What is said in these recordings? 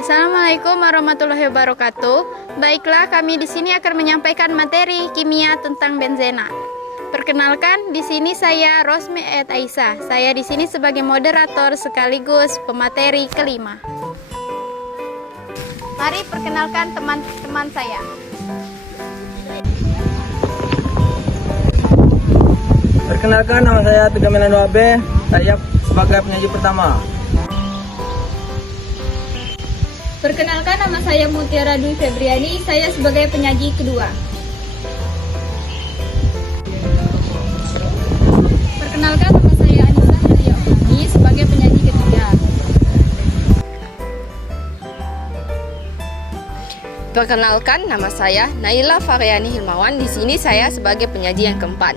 Assalamualaikum warahmatullahi wabarakatuh. Baiklah, kami di sini akan menyampaikan materi kimia tentang benzena. Perkenalkan, di sini saya Rosmi Aisyah. Saya di sini sebagai moderator sekaligus pemateri kelima. Mari perkenalkan teman-teman saya. Perkenalkan, nama saya Teguh Melano AB. Saya sebagai penyaji pertama. Perkenalkan, nama saya Mutiara Dwi Febriani, saya sebagai penyaji kedua. Perkenalkan, nama saya Anissa Melia Uni sebagai penyaji ketiga. Perkenalkan, nama saya Naila Faryani Hilmawan. Di sini saya sebagai penyaji yang keempat.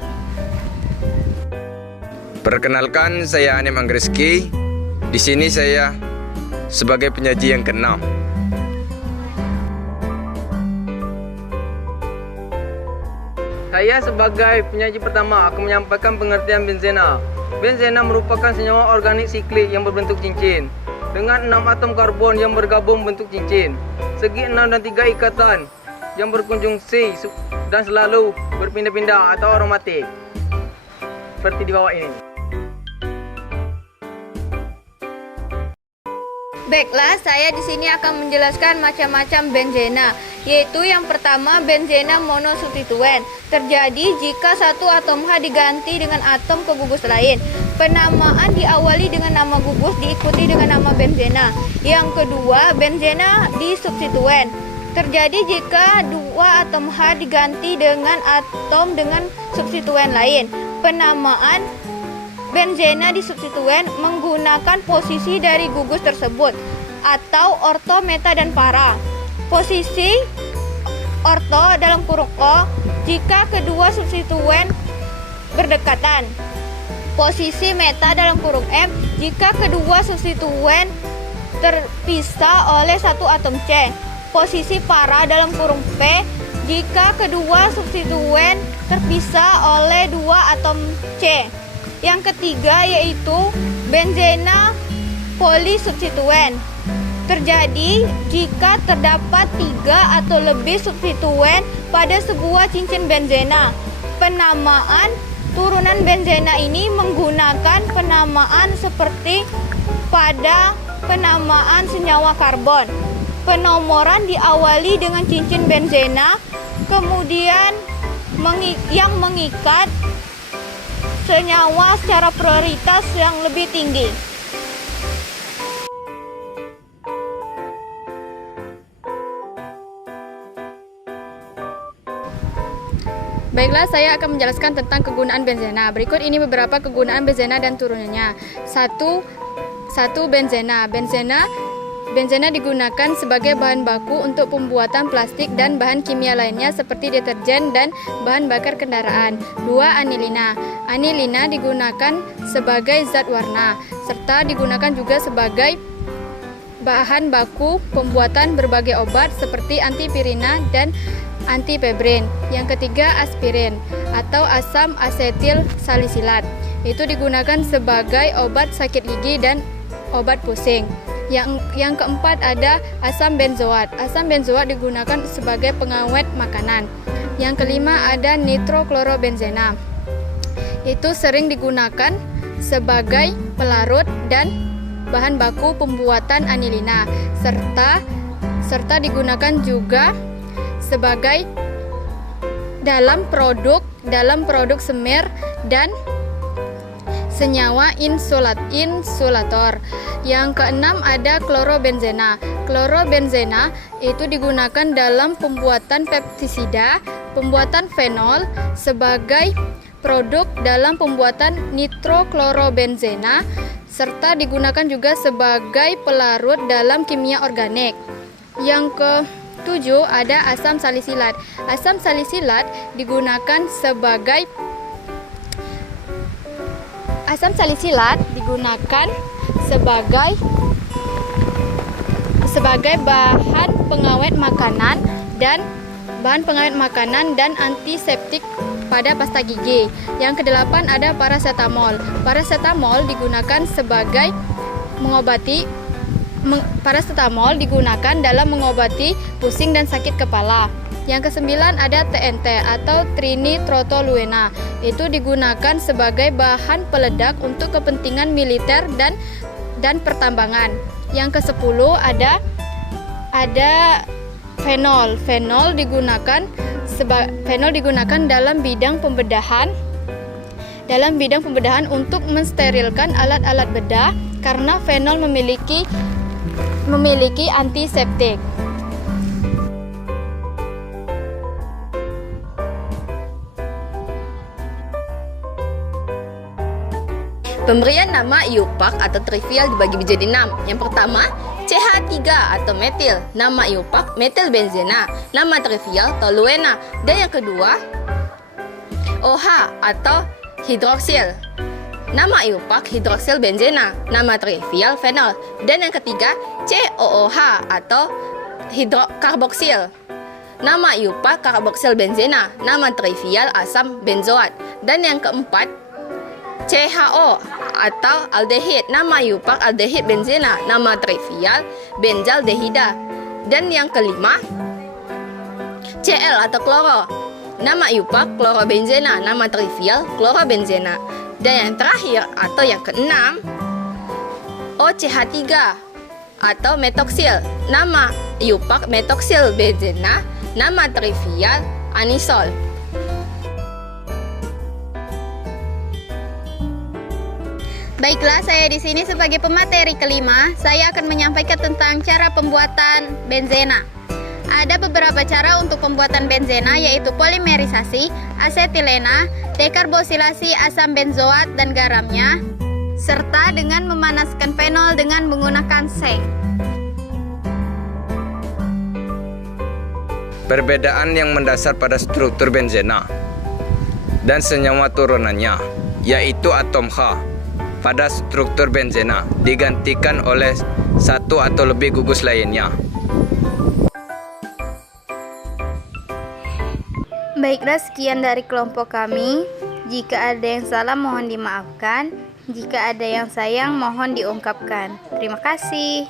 Perkenalkan, saya Anim Anggreski. Di sini saya sebagai penyaji yang keenam. Saya sebagai penyaji pertama akan menyampaikan pengertian benzena. Benzena merupakan senyawa organik siklik yang berbentuk cincin dengan 6 atom karbon yang bergabung bentuk cincin, segi 6 dan 3 ikatan yang berkonjungsi dan selalu berpindah-pindah atau aromatik seperti di bawah ini. Baiklah, saya di sini akan menjelaskan macam-macam benzena, yaitu yang pertama benzena monosubstituen, terjadi jika satu atom H diganti dengan atom kegugus lain. Penamaan diawali dengan nama gugus diikuti dengan nama benzena. Yang kedua, benzena disubstituen, terjadi jika dua atom H diganti dengan atom dengan substituen lain. Penamaan benzena disubstituen menggunakan posisi dari gugus tersebut atau orto, meta, dan para. Posisi orto dalam kurung O jika kedua substituen berdekatan. Posisi meta dalam kurung M jika kedua substituen terpisah oleh satu atom C. Posisi para dalam kurung P jika kedua substituen terpisah oleh dua atom C. Yang ketiga yaitu benzena polisubstituen, terjadi jika terdapat 3 atau lebih substituen pada sebuah cincin benzena. Penamaan turunan benzena ini menggunakan penamaan seperti pada penamaan senyawa karbon. Penomoran diawali dengan cincin benzena, kemudian yang mengikat senyawa secara prioritas yang lebih tinggi. Baiklah, saya akan menjelaskan tentang kegunaan benzena. Berikut ini beberapa kegunaan benzena dan turunannya. Satu, Benzena digunakan sebagai bahan baku untuk pembuatan plastik dan bahan kimia lainnya seperti deterjen dan bahan bakar kendaraan. 2. Anilina. Anilina digunakan sebagai zat warna, serta digunakan juga sebagai bahan baku pembuatan berbagai obat seperti antipirina dan antipebrin. Yang ketiga, aspirin atau asam asetil salisilat. Itu digunakan sebagai obat sakit gigi dan obat pusing. Yang keempat ada asam benzoat. Asam benzoat digunakan sebagai pengawet makanan. Yang kelima ada nitroklorobenzena. Itu sering digunakan sebagai pelarut dan bahan baku pembuatan anilina, serta digunakan juga sebagai dalam produk semir dan senyawa insulator. Yang keenam ada klorobenzena. Klorobenzena itu digunakan dalam pembuatan pestisida, pembuatan fenol, sebagai produk dalam pembuatan nitroklorobenzena, serta digunakan juga sebagai pelarut dalam kimia organik. Yang 7 ada asam salisilat. Asam salisilat digunakan sebagai bahan pengawet makanan dan antiseptik pada pasta gigi. Yang ke-8 ada paracetamol. Paracetamol digunakan dalam mengobati pusing dan sakit kepala. Yang ke-9 ada TNT atau trinitrotoluena. Itu digunakan sebagai bahan peledak untuk kepentingan militer dan pertambangan. Yang ke-10 ada fenol. Fenol digunakan dalam bidang pembedahan untuk mensterilkan alat-alat bedah karena fenol memiliki antiseptik. Pemberian nama IUPAC atau trivial dibagi menjadi 6. Yang pertama, CH3 atau metil, nama IUPAC metilbenzena, nama trivial toluena. Dan yang kedua, OH atau hidroksil, nama IUPAC hidroksilbenzena, nama trivial fenol. Dan yang ketiga, COOH atau hidrokarboksil, nama IUPAC karboksilbenzena, nama trivial asam benzoat. Dan yang keempat, CHO atau aldehid, nama IUPAC aldehid benzena, nama trivial benzaldehida. Dan yang kelima, Cl atau kloro, nama IUPAC klorobenzena, nama trivial klorobenzena. Dan yang terakhir atau yang keenam, OCH3 atau metoksil, nama IUPAC metoksilbenzena, nama trivial anisol. Baiklah, saya di sini sebagai pemateri kelima. Saya akan menyampaikan tentang cara pembuatan benzena. Ada beberapa cara untuk pembuatan benzena, yaitu polimerisasi, asetilena, dekarbosilasi asam benzoat dan garamnya, serta dengan memanaskan fenol dengan menggunakan seng. Perbedaan yang mendasar pada struktur benzena dan senyawa turunannya, yaitu atom H pada struktur benzena digantikan oleh satu atau lebih gugus lainnya. Baiklah, sekian dari kelompok kami. Jika ada yang salah mohon dimaafkan. Jika ada yang sayang mohon diungkapkan. Terima kasih.